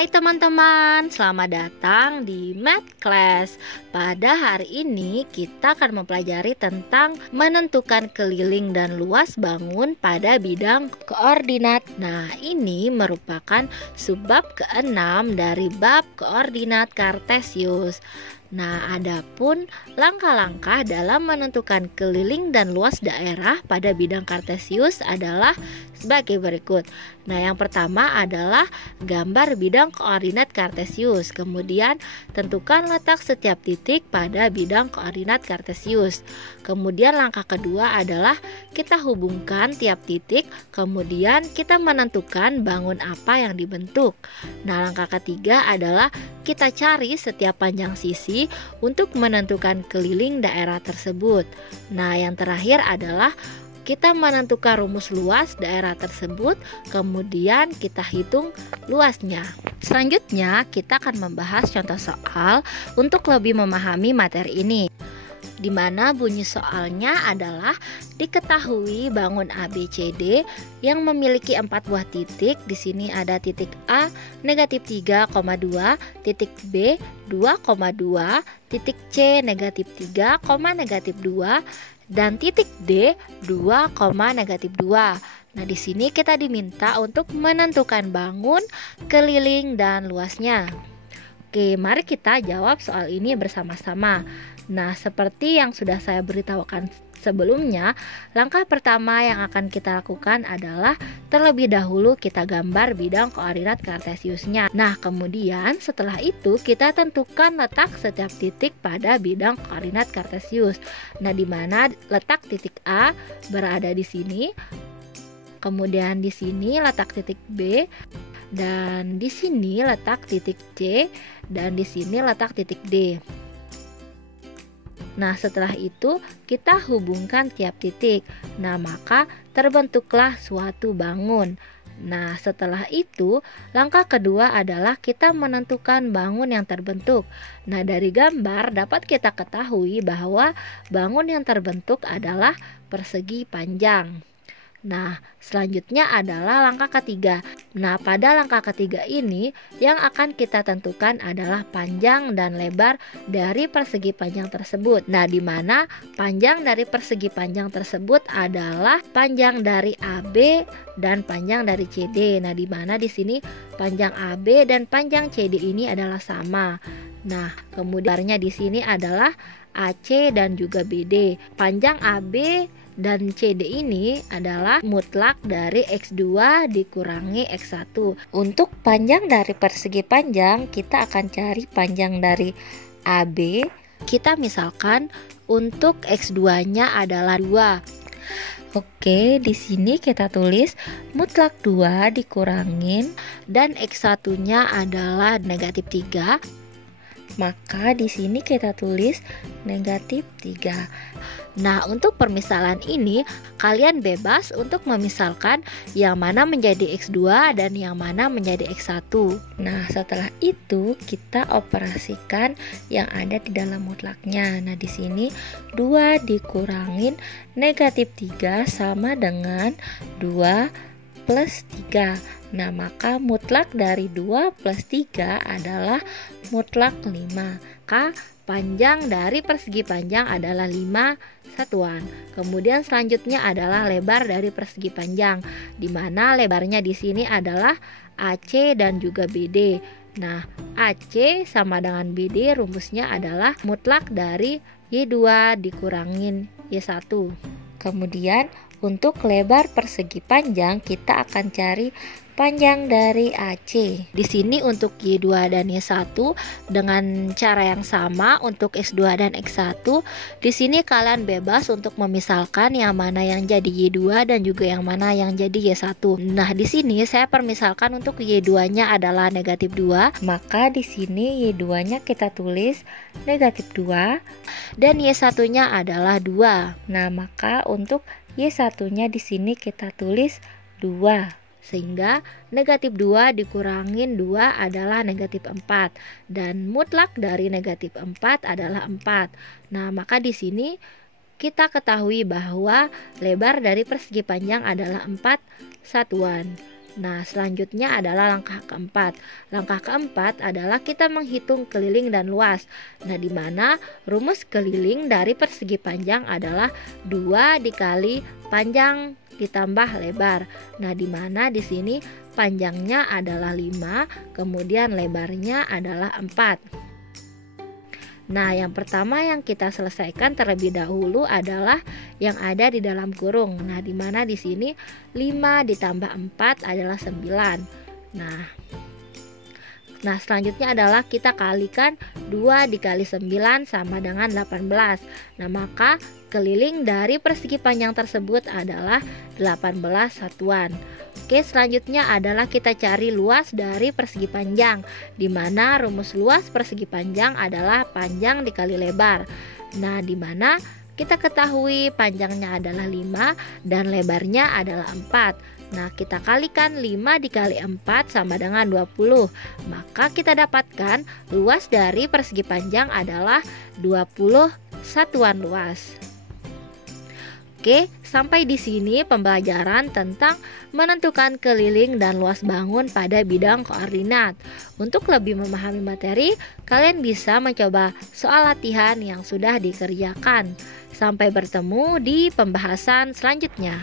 Hai teman-teman, selamat datang di Math Class. Pada hari ini kita akan mempelajari tentang menentukan keliling dan luas bangun pada bidang koordinat. Nah, ini merupakan subbab ke-6 dari bab koordinat Kartesius. Nah, adapun langkah-langkah dalam menentukan keliling dan luas daerah pada bidang Kartesius adalah sebagai berikut. Nah, yang pertama adalah gambar bidang koordinat Kartesius. Kemudian, tentukan letak setiap titik pada bidang koordinat Kartesius. Kemudian, langkah kedua adalah kita hubungkan tiap titik. Kemudian, kita menentukan bangun apa yang dibentuk. Nah, langkah ketiga adalah kita cari setiap panjang sisi untuk menentukan keliling daerah tersebut. Nah, yang terakhir adalah kita menentukan rumus luas daerah tersebut, kemudian kita hitung luasnya. Selanjutnya, kita akan membahas contoh soal untuk lebih memahami materi ini, di mana bunyi soalnya adalah diketahui bangun ABCD yang memiliki 4 buah titik. Di sini ada titik A negatif 3,2, titik B 2,2, titik C negatif 3, negatif 2, dan titik D 2, negatif 2. Nah, di sini kita diminta untuk menentukan bangun, keliling, dan luasnya. Oke, mari kita jawab soal ini bersama-sama. Nah, seperti yang sudah saya beritahukan sebelumnya, langkah pertama yang akan kita lakukan adalah terlebih dahulu kita gambar bidang koordinat Kartesiusnya. Nah, kemudian setelah itu kita tentukan letak setiap titik pada bidang koordinat Kartesius. Nah, di mana letak titik A berada di sini, kemudian di sini letak titik B, dan di sini letak titik C, dan di sini letak titik D. Nah, setelah itu kita hubungkan tiap titik. Nah, maka terbentuklah suatu bangun. Nah, setelah itu langkah kedua adalah kita menentukan bangun yang terbentuk. Nah, dari gambar dapat kita ketahui bahwa bangun yang terbentuk adalah persegi panjang. Nah, selanjutnya adalah langkah ketiga. Nah, pada langkah ketiga ini yang akan kita tentukan adalah panjang dan lebar dari persegi panjang tersebut. Nah, di mana panjang dari persegi panjang tersebut adalah panjang dari AB dan panjang dari CD. Nah, di mana di sini panjang AB dan panjang CD ini adalah sama. Nah, kemudiannya di sini adalah AC dan juga BD. Panjang AB dan CD ini adalah mutlak dari X2 dikurangi X1. Untuk panjang dari persegi panjang, kita akan cari panjang dari AB. Kita misalkan untuk X2-nya adalah 2. Oke, di sini kita tulis mutlak 2 dikurangin dan X1-nya adalah negatif 3. Maka di sini kita tulis negatif 3. Nah, untuk permisalan ini kalian bebas untuk memisalkan yang mana menjadi X2 dan yang mana menjadi X1. Nah, setelah itu kita operasikan yang ada di dalam mutlaknya. Nah, di sini 2 dikurangin negatif 3 sama dengan 2 plus 3. Nah, maka mutlak dari 2 plus 3 adalah mutlak 5. Panjang dari persegi panjang adalah 5 satuan. Kemudian selanjutnya adalah lebar dari persegi panjang, di mana lebarnya di sini adalah AC dan juga BD. Nah, AC sama dengan BD rumusnya adalah mutlak dari Y2 dikurangin Y1. Kemudian untuk lebar persegi panjang kita akan cari panjang dari AC. Di sini untuk Y2 dan Y1 dengan cara yang sama untuk X2 dan X1. Di sini kalian bebas untuk memisalkan yang mana yang jadi Y2 dan juga yang mana yang jadi Y1. Nah, di sini saya permisalkan untuk Y2-nya adalah negatif 2, maka di sini Y2-nya kita tulis negatif 2 dan Y1-nya adalah 2. Nah, maka untuk Y1-nya di sini kita tulis 2. Sehingga negatif 2 dikurangin 2 adalah negatif 4. Dan mutlak dari negatif 4 adalah 4. Nah, maka di sini kita ketahui bahwa lebar dari persegi panjang adalah 4 satuan. Nah, selanjutnya adalah langkah keempat. Langkah keempat adalah kita menghitung keliling dan luas. Nah, di mana rumus keliling dari persegi panjang adalah 2 dikali panjang ditambah lebar. Nah, di mana di sini panjangnya adalah 5, kemudian lebarnya adalah 4. Nah, yang pertama yang kita selesaikan terlebih dahulu adalah yang ada di dalam kurung. Nah, di mana di sini 5 ditambah 4 adalah 9. Nah, selanjutnya adalah kita kalikan 2 dikali 9 sama dengan 18. Nah, maka keliling dari persegi panjang tersebut adalah 18 satuan. Oke, selanjutnya adalah kita cari luas dari persegi panjang, di mana rumus luas persegi panjang adalah panjang dikali lebar. Nah, di mana kita ketahui panjangnya adalah 5 dan lebarnya adalah 4. Nah, kita kalikan 5 dikali 4 sama dengan 20. Maka kita dapatkan luas dari persegi panjang adalah 20 satuan luas. Oke, sampai di sini pembelajaran tentang menentukan keliling dan luas bangun pada bidang koordinat. Untuk lebih memahami materi, kalian bisa mencoba soal latihan yang sudah dikerjakan. Sampai bertemu di pembahasan selanjutnya.